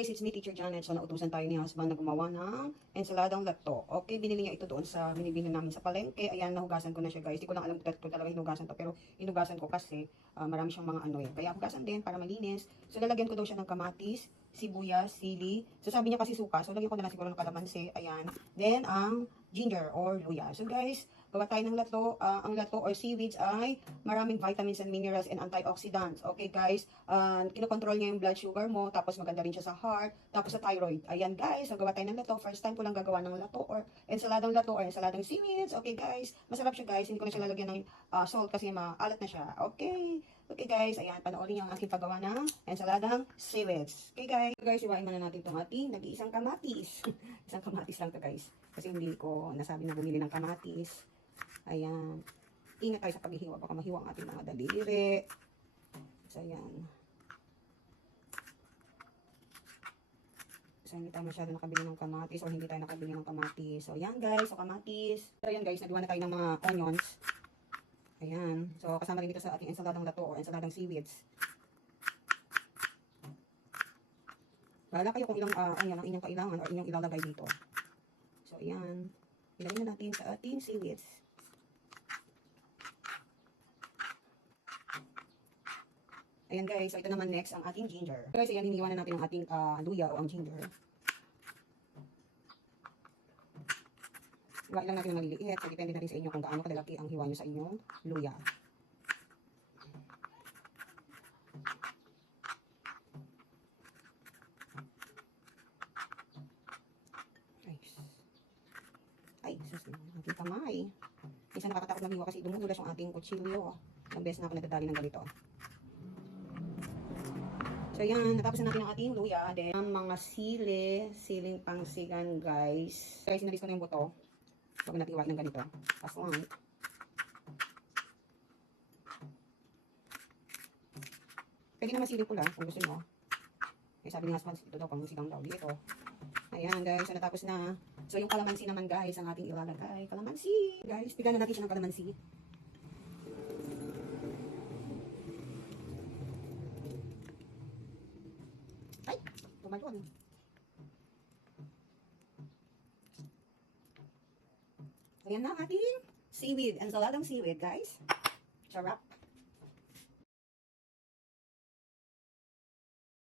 guys, it's me, Teacher Janet. So, nautusan tayo ni husband na gumawa ng ensaladang lato. Okay, binili niya ito doon sa binibili namin sa palengke. Ayan, nahugasan ko na siya, guys. Di ko lang alam kung talaga hinugasan to. Pero, hinugasan ko kasi marami siyang mga ano eh. Kaya, hugasan din para malinis. So, lalagyan ko daw siya ng kamatis, sibuyas, sili. So, sabi niya kasi suka. So, lagyan ko na lang siguro ng kalamansi. Ayan. Then, ang ginger or luya. So, guys, gawa tayo ng lato. Ang lato or seaweeds ay maraming vitamins and minerals and antioxidants. Okay, guys. Kinokontrol niya yung blood sugar mo. Tapos, maganda rin siya sa heart. Tapos, sa thyroid. Ayan, guys. So, gawa tayo ng lato. First time ko lang gagawa ng lato or ensaladang lato or ensaladang seaweeds. Okay, guys. Masarap siya, guys. Hindi ko na siya lalagyan ng salt kasi maalat na siya. Okay. Okay, guys. Ayan, panoorin niyo ang aking paggawa ng ensaladang seaweeds. Okay, guys. Guys, iwain muna natin itong ating nag-iisang kamatis. Isang kamatis lang to, guys. Kasi hindi ko nasabi na bumili ng kamatis. Ayan. Ingat tayo sa paghihiwa. Baka mahiwa ang ating mga daliri. So, ayan. So, hindi tayo masyado nakabili ng kamatis or hindi tayo nakabili ng kamatis. So, ayan, guys. So, kamatis. So, ayan, guys. Nagawa na tayo ng mga onions. Ayan. So, kasama rin dito sa ating ensaladang lato or ensaladang seaweeds. Bahala kayo kung ilang onion ang inyong kailangan or inyong ilalagay dito. So, ayan. Ilagay na natin sa ating seaweeds. Ayan, guys. So, ito naman next ang ating ginger. Guys, ayan, hiniwan na natin ang ating luya o ang ginger. Hiwain lang natin ng maliliit. So, depende na rin sa inyo kung gaano kadalaki ang hiwa nyo sa inyong luya. Ay, sus, ating kamay. Minsan nakakatakot ng hiwa kasi dumudulas yung ating kutsilyo. Ilang beses na ako nadadali ng ganito. So, yan. Natapos na natin ang ating luya. Then, ang mga siling pangsigan, guys. Guys, sinalis ko na yung buto. Huwag natin iwain ng ganito. Aslant. Pwede naman siling pula kung gusto nyo. Eh, sabi ni husband, ito daw pang sigang daw. Dito. Ayan, guys. So, natapos na. So, yung kalamansi naman, guys, ang ating ilalagay. Kalamansi. Guys, bigyan na natin siya ng kalamansi. Ay, tumalon. Ayan na ang ating seaweed. Ensaladang seaweed, guys. Sarap.